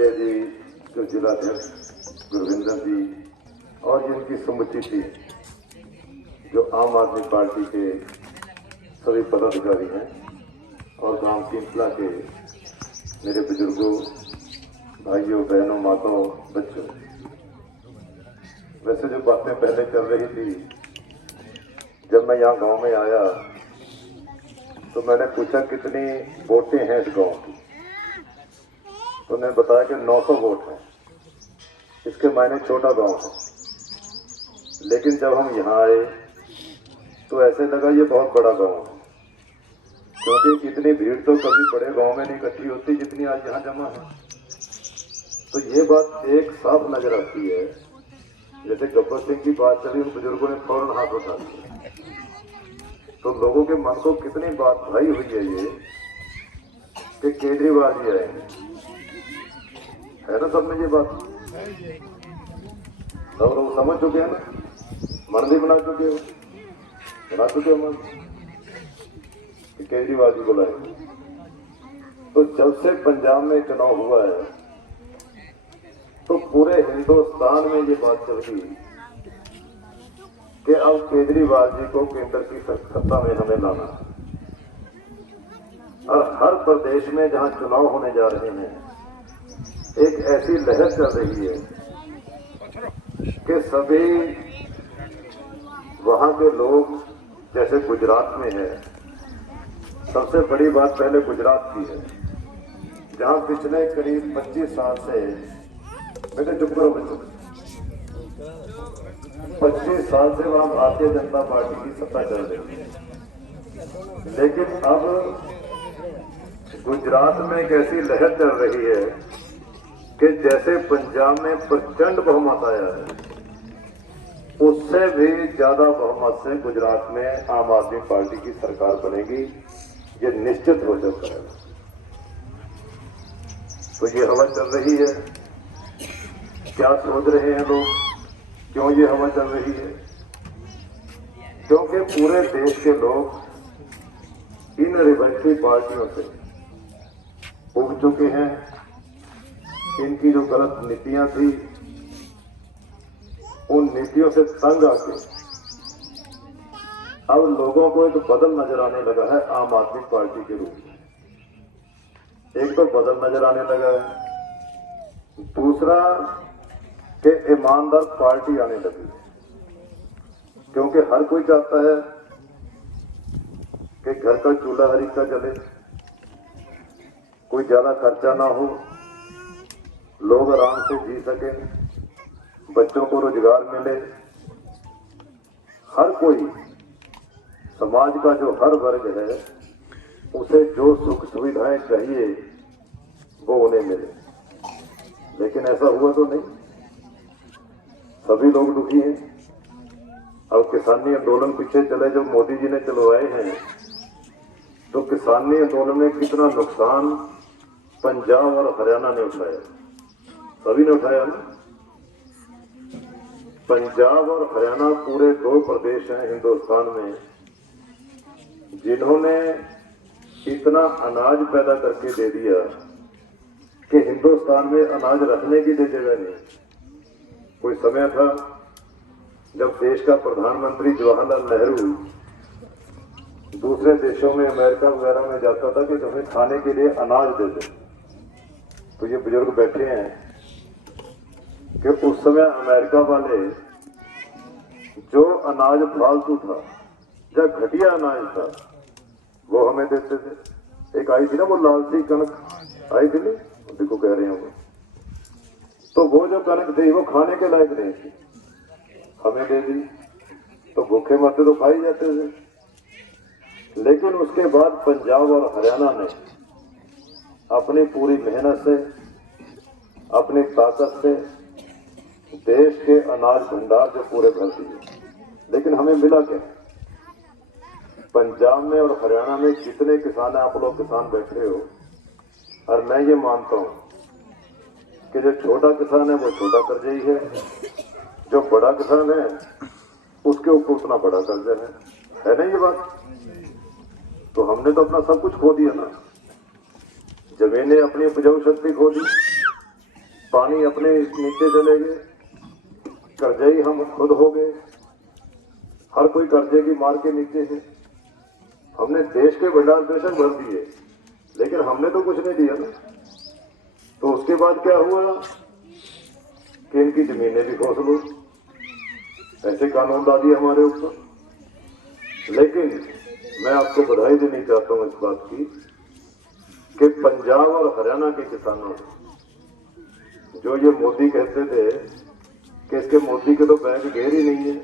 संजय जी, जो जिलाध्यक्ष गुरविंदर जी और जिनकी समुची थी, जो आम आदमी पार्टी के सभी पदाधिकारी हैं और गांव किंतला के मेरे बुजुर्गों, भाइयों, बहनों, माताओं, बच्चों। वैसे जो बातें पहले चल रही थी, जब मैं यहाँ गांव में आया तो मैंने पूछा कितनी वोटें हैं इस गांव की, तो उन्होंने बताया कि 900 वोट हैं। इसके मायने छोटा गांव है, लेकिन जब हम यहाँ आए तो ऐसे लगा ये बहुत बड़ा गांव है, क्योंकि इतनी भीड़ तो कभी बड़े गांव में नहीं इकट्ठी होती जितनी आज यहाँ जमा है। तो ये बात एक साफ नजर आती है। जैसे गब्बर सिंह की बात चली, उन बुजुर्गों ने फौरन हाथ उठा दिया, तो लोगों के मन को कितनी बात भाई हुई है ये कि केजरीवाल जी आएंगे, है ना? सबने ये बात सब लोग समझ चुके हैं ना, मन भी बना चुके हो मन कि केजरीवाल जी बुलाएंगे। तो जब से पंजाब में चुनाव हुआ है तो पूरे हिंदुस्तान में ये बात चल गई कि अब केजरीवाल जी को केंद्र की सत्ता में हमें लाना है। और हर प्रदेश में जहां चुनाव होने जा रहे हैं, एक ऐसी लहर चल रही है कि सभी वहां के लोग, जैसे गुजरात में है, सबसे बड़ी बात पहले गुजरात की है, जहां पिछले करीब 25 साल से, बेटे चुप करो बच्चों, 25 साल से वहां भारतीय जनता पार्टी की सत्ता चल रही है। लेकिन अब गुजरात में एक ऐसी लहर चल रही है कि जैसे पंजाब में प्रचंड बहुमत आया है, उससे भी ज्यादा बहुमत से गुजरात में आम आदमी पार्टी की सरकार बनेगी, ये निश्चित हो चुका है। तो ये हवा चल रही है। क्या सोच रहे हैं लोग, क्यों ये हवा चल रही है? क्योंकि पूरे देश के लोग इन रिवंशी पार्टियों से उब चुके हैं। इनकी जो गलत नीतियां थी, उन नीतियों से तंग आके अब लोगों को एक बदल नजर आने लगा है आम आदमी पार्टी के रूप में। एक तो बदल नजर आने लगा है, दूसरा कि ईमानदार पार्टी आने लगी, क्योंकि हर कोई चाहता है कि घर का चूल्हा हरीका जले, कोई ज्यादा खर्चा ना हो, लोग आराम से जी सकें, बच्चों को रोजगार मिले। हर कोई, समाज का जो हर वर्ग है, उसे जो सुख सुविधाएं चाहिए वो उन्हें मिले। लेकिन ऐसा हुआ तो नहीं, सभी लोग दुखी हैं। अब किसानी आंदोलन पीछे चले जो मोदी जी ने चलवाए हैं, तो किसानी आंदोलन में कितना नुकसान पंजाब और हरियाणा ने उठाया, सभी ने उठाया ना। पंजाब और हरियाणा पूरे 2 प्रदेश हैं हिंदुस्तान में जिन्होंने इतना अनाज पैदा करके दे दिया कि हिंदुस्तान में अनाज रखने की जगह नहीं। कोई समय था जब देश का प्रधानमंत्री जवाहरलाल नेहरू दूसरे देशों में, अमेरिका वगैरह में जाता था कि हमें खाने के लिए अनाज दे दे। तो ये बुजुर्ग बैठे हैं कि उस समय अमेरिका वाले जो अनाज फालतू था या घटिया अनाज था वो हमें देते थे। एक आई थी ना वो लाल सी कनक आई थी ना, देखो कह रहे हैं वो, तो वो जो कनक थी वो खाने के लायक नहीं थी, हमें दे दी, तो भूखे मरते तो खाई जाते थे। लेकिन उसके बाद पंजाब और हरियाणा ने अपनी पूरी मेहनत से, अपनी ताकत से देश के अनाज भंडार जो पूरे भर दिए। लेकिन हमें मिला क्या? पंजाब में और हरियाणा में जितने किसान हैं, आप लोग किसान बैठे हो, और मैं ये मानता हूं कि जो छोटा किसान है वो छोटा कर्जई है, जो बड़ा किसान है उसके ऊपर उतना बड़ा कर्जा है ना ये बात? तो हमने तो अपना सब कुछ खो दिया ना, जमीनें अपनी उपजाऊ शक्ति खो दी, पानी अपने नीचे चले गए, कर्जई हम खुद हो गए, हर कोई कर्जे की मार के नीचे है। हमने देश के भंडार बेशक भर दिए, लेकिन हमने तो कुछ नहीं दिया ना। तो उसके बाद क्या हुआ कि इनकी जमीनें भी खोस लो, ऐसे कानून ला दिए हमारे ऊपर। लेकिन मैं आपको बधाई देनी चाहता हूं इस बात की कि पंजाब और हरियाणा के किसानों जो ये मोदी कहते थे कि इसके मोदी के तो बैंक घेर ही नहीं है,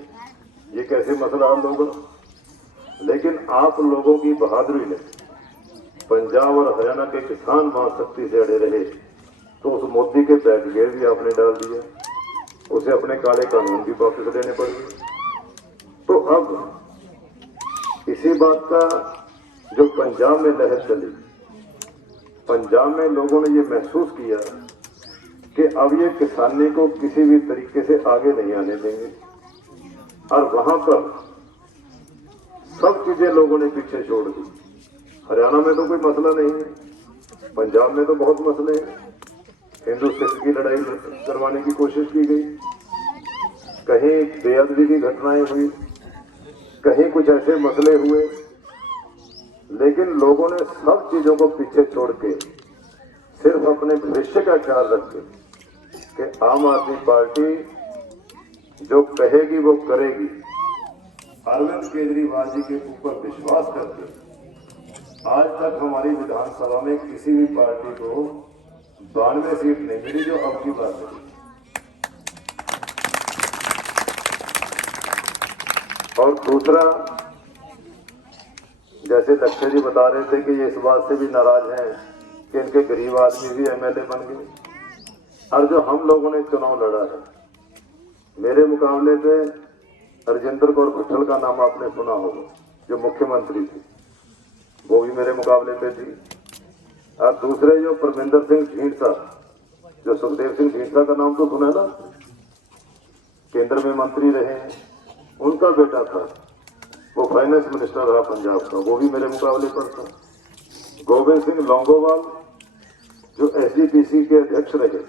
ये कैसे मसला हल होगा, लेकिन आप लोगों की बहादुरी ने पंजाब और हरियाणा के किसान महाशक्ति से अड़े रहे, तो उस मोदी के बैंक घेर भी आपने डाल दिया, उसे अपने काले कानून भी वापस लेने पड़ गए। तो अब इसी बात का जो पंजाब में लहर चली, पंजाब में लोगों ने ये महसूस किया कि अब ये किसानी को किसी भी तरीके से आगे नहीं आने देंगे, और वहां पर सब चीजें लोगों ने पीछे छोड़ दी। हरियाणा में तो कोई मसला नहीं है, पंजाब में तो बहुत मसले हैं। हिंदू सिख की लड़ाई करवाने की कोशिश की गई, कहीं बेअदबी की घटनाएं हुई, कहीं कुछ ऐसे मसले हुए, लेकिन लोगों ने सब चीजों को पीछे छोड़ के सिर्फ अपने भविष्य का ख्याल रख के कि आम आदमी पार्टी जो कहेगी वो करेगी, अरविंद केजरीवाल जी के ऊपर विश्वास करके आज तक हमारी विधानसभा में किसी भी पार्टी को 92 सीट नहीं मिली जो अब की बात है। और दूसरा, जैसे लक्ष्य जी बता रहे थे कि ये इस बात से भी नाराज हैं कि इनके गरीब आदमी भी एमएलए बन गए, और जो हम लोगों ने चुनाव लड़ा है, मेरे मुकाबले पे राजेंद्र कौर भट्टल का नाम आपने सुना होगा, जो मुख्यमंत्री थी, वो भी मेरे मुकाबले पे थी। और दूसरे जो परमिंदर सिंह ढींढसा, जो सुखदेव सिंह ढींढसा का नाम तो सुना ना, केंद्र में मंत्री रहे हैं, उनका बेटा था, वो फाइनेंस मिनिस्टर रहा पंजाब का, वो भी मेरे मुकाबले पर था। गोविंद सिंह लौंगोवाल जो एसजीपीसी के अध्यक्ष रहे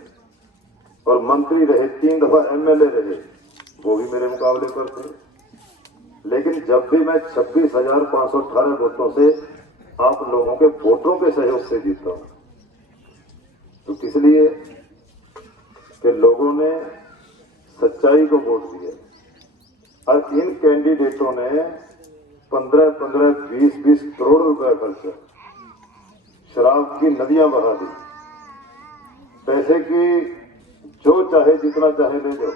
और मंत्री रहे, 3 दफा एमएलए रहे, वो भी मेरे मुकाबले पर थे। लेकिन जब भी मैं 26,518 वोटों से आप लोगों के वोटों के सहयोग से जीता हूं, तो किस लिए कि लोगों ने सच्चाई को वोट दिया, और इन कैंडिडेटों ने 15-15, 20-20 करोड़ रुपए खर्चा, शराब की नदियां बहा दी, पैसे की जो चाहे जितना चाहे ले लो,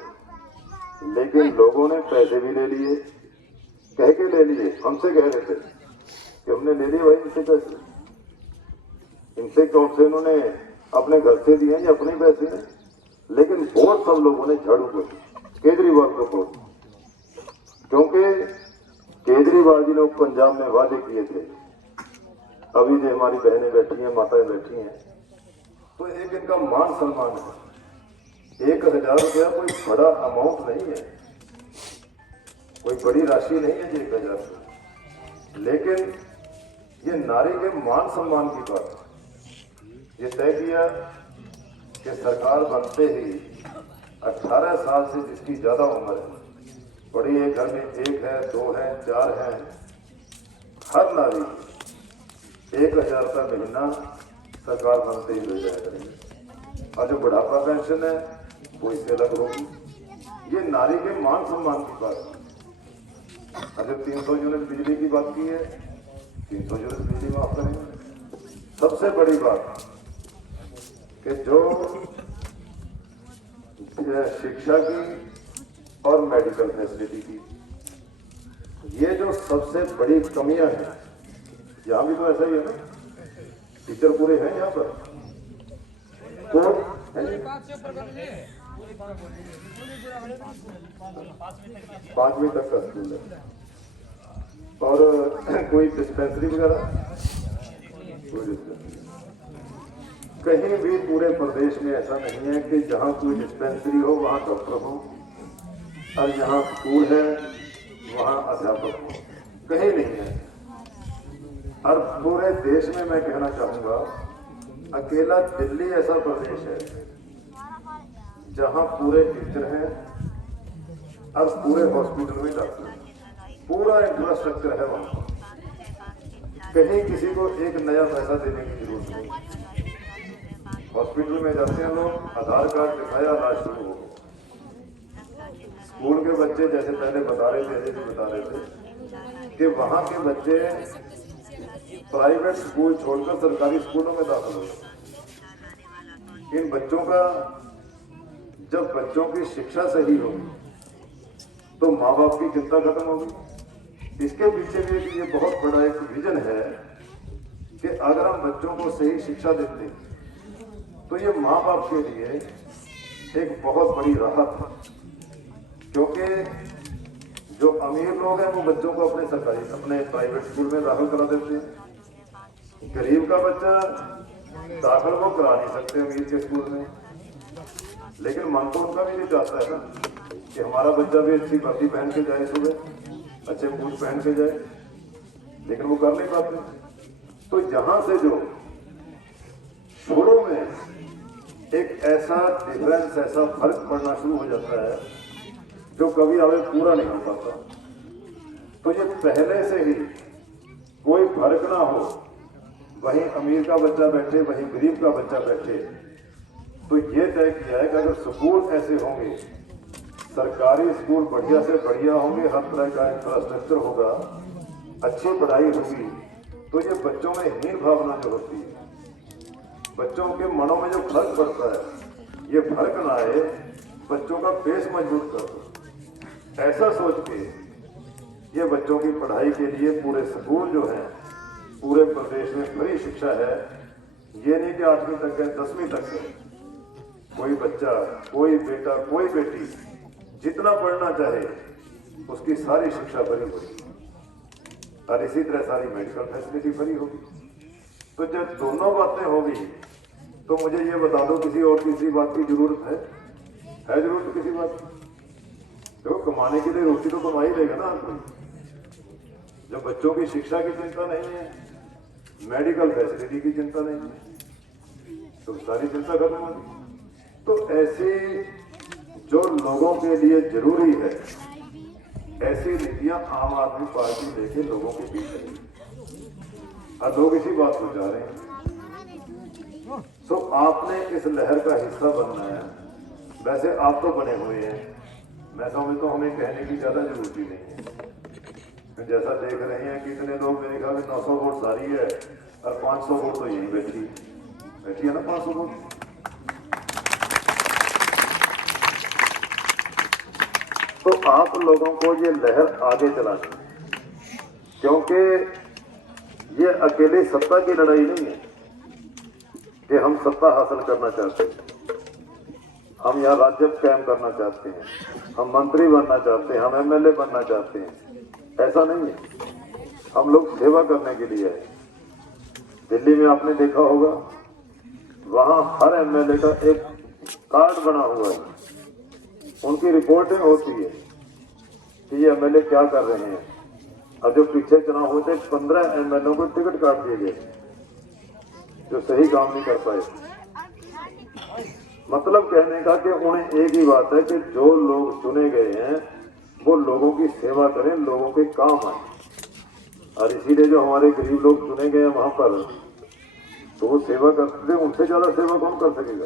लेकिन लोगों ने पैसे भी ले लिए, कह के ले लिए, हमसे कह रहे थे कि हमने ले लिए भाई इनसे पैसे, इनसे कौन से इन्होंने अपने घर से दिए या अपने पैसे हैं, लेकिन वोट सब लोगों ने झाड़ू को, केजरीवाल को वोट, क्योंकि केजरीवाल जी ने पंजाब में वादे किए थे। अभी जो हमारी बहनें बैठी हैं, माताएं बैठी हैं, तो एक इनका मान सम्मान है। 1,000 रुपया कोई बड़ा अमाउंट नहीं है, कोई बड़ी राशि नहीं है ये 1,000 रुपया, लेकिन ये नारी के मान सम्मान की बात है। ये तय किया कि सरकार बनते ही 18 साल से जिसकी ज्यादा उम्र है, बड़ी एक घर में 1 है, 2 है, 4 है, हर नारी 1,000 रुपया महीना सरकार बनते ही मिल जाया करेगी, और जो बुढ़ापा पेंशन है वो इससे अलग होगी। ये नारी के मान सम्मान की बात है। अगर 300 यूनिट बिजली की बात की है, 300 यूनिट बिजली माफ करेंगे। सबसे बड़ी बात कि जो शिक्षा की और मेडिकल फैसिलिटी की, ये जो सबसे बड़ी कमियां हैं, यहां भी तो ऐसा ही है ना, टीचर पूरे हैं यहाँ पर, कोर्ट 5वीं तक का स्कूल है, और कोई डिस्पेंसरी वगैरह, कहीं भी पूरे प्रदेश में ऐसा नहीं है कि जहां कोई डिस्पेंसरी हो वहां डॉक्टर हो, और जहां स्कूल है वहां अध्यापक हो, कहीं नहीं है। और पूरे देश में मैं कहना चाहूंगा, अकेला दिल्ली ऐसा प्रदेश है जहां पूरे टीचर हैं और पूरे हॉस्पिटल में डॉक्टर हैं, पूरा इंफ्रास्ट्रक्चर है वहां। कहीं किसी को एक नया पैसा देने की जरूरत नहीं। हॉस्पिटल में जाते हैं लोग, आधार कार्ड दिखाया, इलाज शुरू हो। स्कूल के बच्चे जैसे पहले बता रहे थे, अजय जी बता रहे थे कि वहां के बच्चे प्राइवेट स्कूल छोड़कर सरकारी स्कूलों में दाखिल हो। इन बच्चों का, जब बच्चों की शिक्षा सही होगी तो माँ बाप की चिंता खत्म होगी। इसके पीछे भी ये बहुत बड़ा एक विजन है कि अगर हम बच्चों को सही शिक्षा देते तो ये माँ बाप के लिए एक बहुत बड़ी राहत है। क्योंकि जो अमीर लोग हैं वो बच्चों को अपने प्राइवेट स्कूल में दाखिल करा देते हैं। गरीब का बच्चा दाखिल वो करा नहीं सकते अमीर के स्कूल में, लेकिन मन तो उनका भी नहीं चाहता है ना कि हमारा बच्चा भी अच्छी वर्दी पहन के जाए, सुबह अच्छे बूट पहन के जाए, लेकिन वो कर नहीं पाते। तो यहां से जो शुरू में एक ऐसा डिफरेंस, ऐसा फर्क पड़ना शुरू हो जाता है जो कभी आगे पूरा नहीं हो पाता। तो ये पहले से ही कोई फर्क ना हो, वहीं अमीर का बच्चा बैठे वहीं गरीब का बच्चा बैठे, तो ये तय किया है कि अगर स्कूल ऐसे होंगे, सरकारी स्कूल बढ़िया से बढ़िया होंगे, हर तरह का इंफ्रास्ट्रक्चर होगा, अच्छी पढ़ाई होगी, तो ये बच्चों में हीन भावना जो होती है, बच्चों के मनों में जो फर्क पड़ता है, ये फर्क ना आए, बच्चों का बेस मजबूत कर दो। ऐसा सोच के ये बच्चों की पढ़ाई के लिए पूरे स्कूल जो है पूरे प्रदेश में फ्री शिक्षा है। ये नहीं कि 8वीं तक है, 10वीं तक है, कोई बच्चा, कोई बेटा, कोई बेटी जितना पढ़ना चाहे उसकी सारी शिक्षा फ्री होगी, और इसी तरह सारी मेडिकल फैसिलिटी फ्री होगी। तो जब दोनों बातें होगी तो मुझे ये बता दो, किसी और तीसरी बात की जरूरत है जरूरत किसी बात की? देखो, कमाने के लिए रोटी तो कमा ही लेगा ना आदमी। जब बच्चों की शिक्षा की चिंता नहीं है, मेडिकल फैसिलिटी की चिंता नहीं है, तो सारी चिंता खत्म होगी। तो ऐसी जो लोगों के लिए जरूरी है, ऐसी नीतियां आम आदमी पार्टी लेके लोगों के बीच है, और लोग इसी बात को चाह रहे हैं। तो आपने इस लहर का हिस्सा बनना है। वैसे आप तो बने हुए हैं, मैं समझता हूं हमें कहने की ज्यादा जरूरत ही नहीं है। जैसा देख रहे हैं कि इतने लोग, मेरे ख्याल में 900 वोट सारी है और 500 वोट तो यही बैठी है ना, 500 वोट। तो आप लोगों को ये लहर आगे चलानी है, क्योंकि ये अकेले सत्ता की लड़ाई नहीं है कि हम सत्ता हासिल करना चाहते हैं, हम यहाँ राज्य कायम करना चाहते हैं, हम मंत्री बनना चाहते हैं, हम एमएलए बनना चाहते हैं। ऐसा नहीं है, हम लोग सेवा करने के लिए आए। दिल्ली में आपने देखा होगा, वहां हर एमएलए का एक कार्ड बना हुआ है, उनकी रिपोर्टिंग होती है कि ये एमएलए क्या कर रहे हैं। और जो पीछे चुनाव हुए थे, 15 एमएलए को टिकट काट दिए गए जो सही काम नहीं कर पाए। मतलब कहने का कि उन्हें एक ही बात है कि जो लोग चुने गए हैं वो लोगों की सेवा करें, लोगों के काम आए। और इसीलिए जो हमारे गरीब लोग चुने गए हैं वहां पर, तो वो सेवा करते थे, उनसे ज्यादा सेवा कौन कर सकेगा?